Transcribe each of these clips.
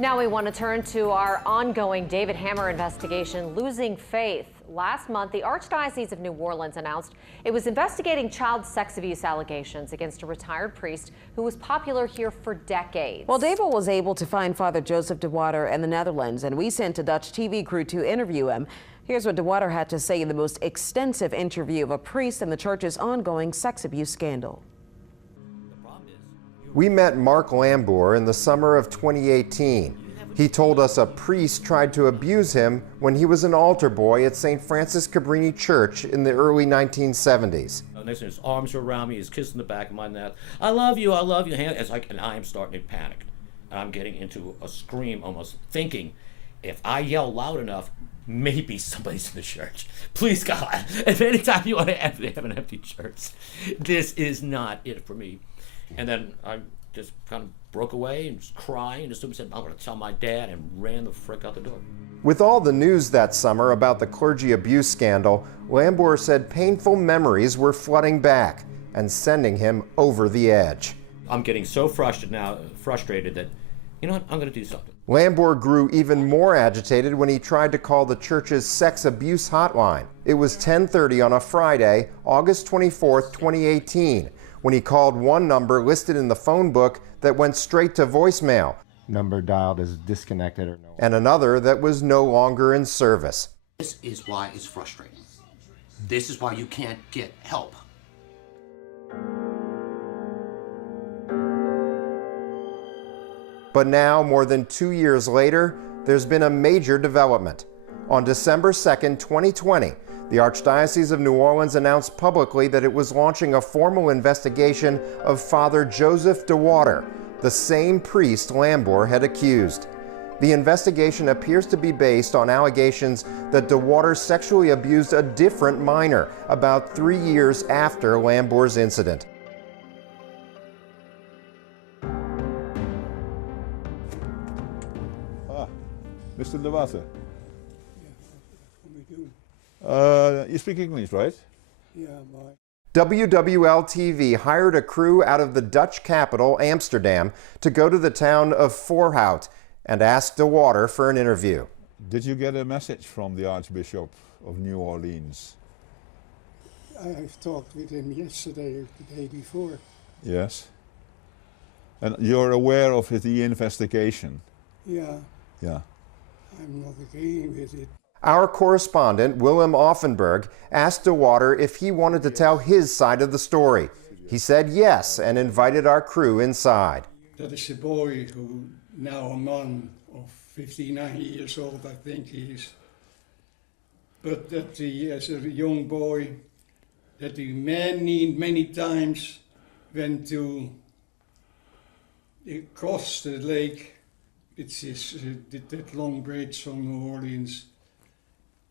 Now we want to turn to our ongoing David Hammer investigation, Losing Faith. Last month, the Archdiocese of New Orleans announced it was investigating child sex abuse allegations against a retired priest who was popular here for decades. Well, David was able to find Father Joseph deWater in the Netherlands, and we sent a Dutch TV crew to interview him. Here's what deWater had to say in the most extensive interview of a priest in the church's ongoing sex abuse scandal. We met Mark Lambour in the summer of 2018. He told us a priest tried to abuse him when he was an altar boy at St. Francis Cabrini Church in the early 1970s. Next thing, his arms are around me, he's kissing the back of my neck. I love you, hand. It's like, and I am starting to panic. And I'm getting into a scream, almost thinking, if I yell loud enough, maybe somebody's in the church. Please, God, if anytime you want to have an empty church, this is not it for me. And then I just kind of broke away and just crying and just said, I'm going to tell my dad, and ran the frick out the door. With all the news that summer about the clergy abuse scandal, Lambour said painful memories were flooding back and sending him over the edge. I'm getting so frustrated that, you know what, I'm going to do something. Lambour grew even more agitated when he tried to call the church's sex abuse hotline. It was 10:30 on a Friday, August 24th, 2018. when he called one number listed in the phone book that went straight to voicemail. Number dialed is disconnected or no. And another that was no longer in service. This is why it's frustrating. This is why you can't get help. But now, more than 2 years later, there's been a major development. On December 2nd, 2020, the Archdiocese of New Orleans announced publicly that it was launching a formal investigation of Father Joseph deWater, the same priest Lambour had accused. The investigation appears to be based on allegations that deWater sexually abused a different minor about 3 years after Lambour's incident. Mr. deWater. You speak English, right? Yeah, Mike. WWL-TV hired a crew out of the Dutch capital, Amsterdam, to go to the town of Voorhout and ask deWater for an interview. Did you get a message from the Archbishop of New Orleans? I've talked with him yesterday or the day before. Yes. And you're aware of the investigation? Yeah. Yeah. I'm not agreeing with it. Our correspondent, Willem Offenberg, asked deWater if he wanted to tell his side of the story. He said yes and invited our crew inside. That is a boy who, now a man of 59 years old, I think he is. But that he, as a young boy, that he many times went to cross the lake, which is that long bridge from New Orleans,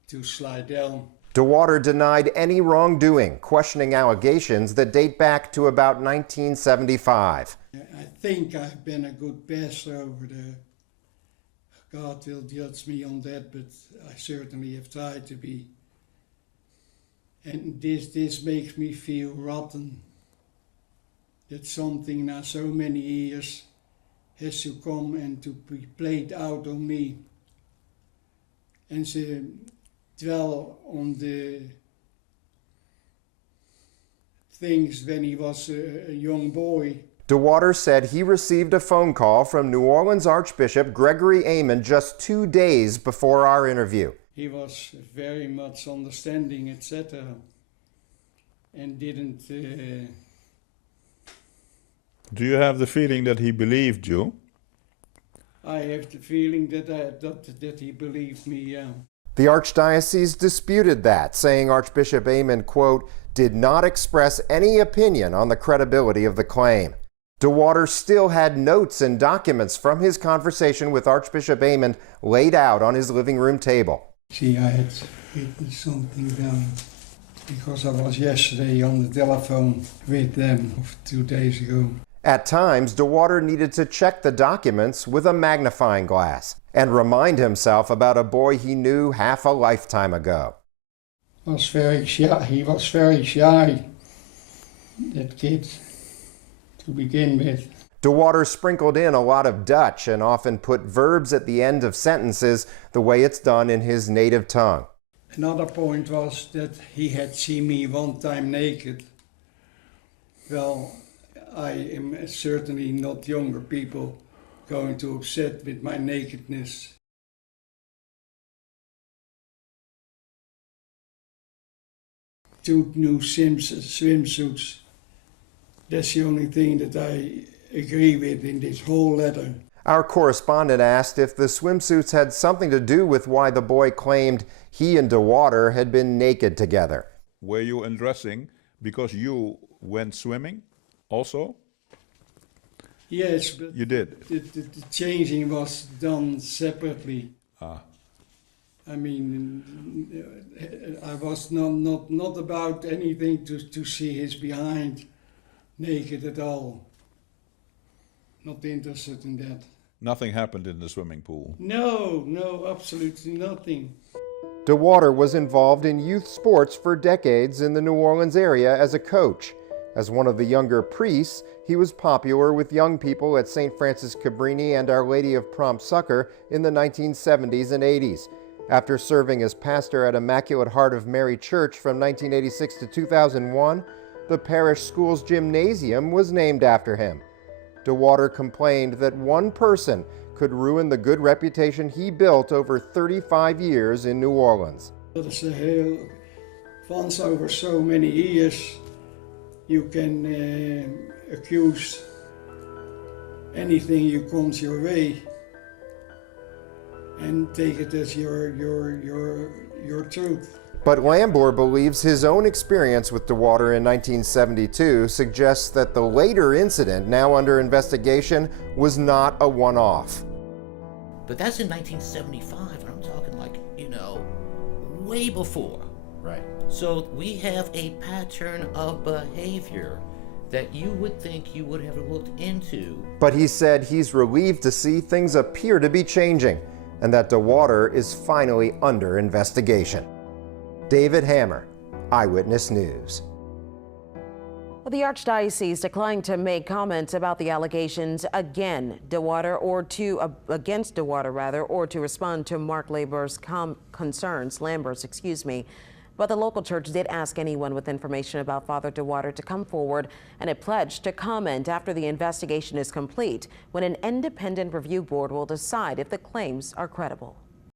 to slide down. deWater denied any wrongdoing, questioning allegations that date back to about 1975. I think I've been a good pastor over there. God will judge me on that, but I certainly have tried to be. And this makes me feel rotten. That something now so many years has to come and to be played out on me. And to dwell on the things when he was a young boy. deWater said he received a phone call from New Orleans Archbishop Gregory Aymon just 2 days before our interview. He was very much understanding, etc. and didn't... Do you have the feeling that he believed you? I have the feeling that he believed me, yeah. The Archdiocese disputed that, saying Archbishop Aymon, quote, did not express any opinion on the credibility of the claim. deWater still had notes and documents from his conversation with Archbishop Aymon laid out on his living room table. See, I had written something down because I was yesterday on the telephone with them 2 days ago. At times, deWater needed to check the documents with a magnifying glass and remind himself about a boy he knew half a lifetime ago. Was very shy. He was very shy, that kid, to begin with. deWater sprinkled in a lot of Dutch and often put verbs at the end of sentences the way it's done in his native tongue. Another point was that he had seen me one time naked. Well, I am certainly not younger people going to upset with my nakedness. Two new swimsuits. That's the only thing that I agree with in this whole letter. Our correspondent asked if the swimsuits had something to do with why the boy claimed he and deWater had been naked together. Were you undressing because you went swimming also? Yes, but You did? the changing was done separately. Ah. I mean, I was not about anything to see his behind naked at all. Not interested in that. Nothing happened in the swimming pool? No, absolutely nothing. deWater was involved in youth sports for decades in the New Orleans area as a coach. As one of the younger priests, he was popular with young people at St. Francis Cabrini and Our Lady of Prompt Succor in the 1970s and 80s. After serving as pastor at Immaculate Heart of Mary Church from 1986 to 2001, the parish school's gymnasium was named after him. deWater complained that one person could ruin the good reputation he built over 35 years in New Orleans. Dat is heel, once over so many years, you can accuse anything that comes your way and take it as your truth. But Lambour believes his own experience with deWater in 1972 suggests that the later incident, now under investigation, was not a one-off. But that's in 1975, and I'm talking like, way before. Right. So we have a pattern of behavior that you would think you would have looked into. But he said he's relieved to see things appear to be changing and that deWater is finally under investigation. David Hammer, Eyewitness News. Well, the Archdiocese declined to make comments about the allegations against deWater or to respond to Mark Lambert's concerns. But the local church did ask anyone with information about Father deWater to come forward, and it pledged to comment after the investigation is complete, when an independent review board will decide if the claims are credible.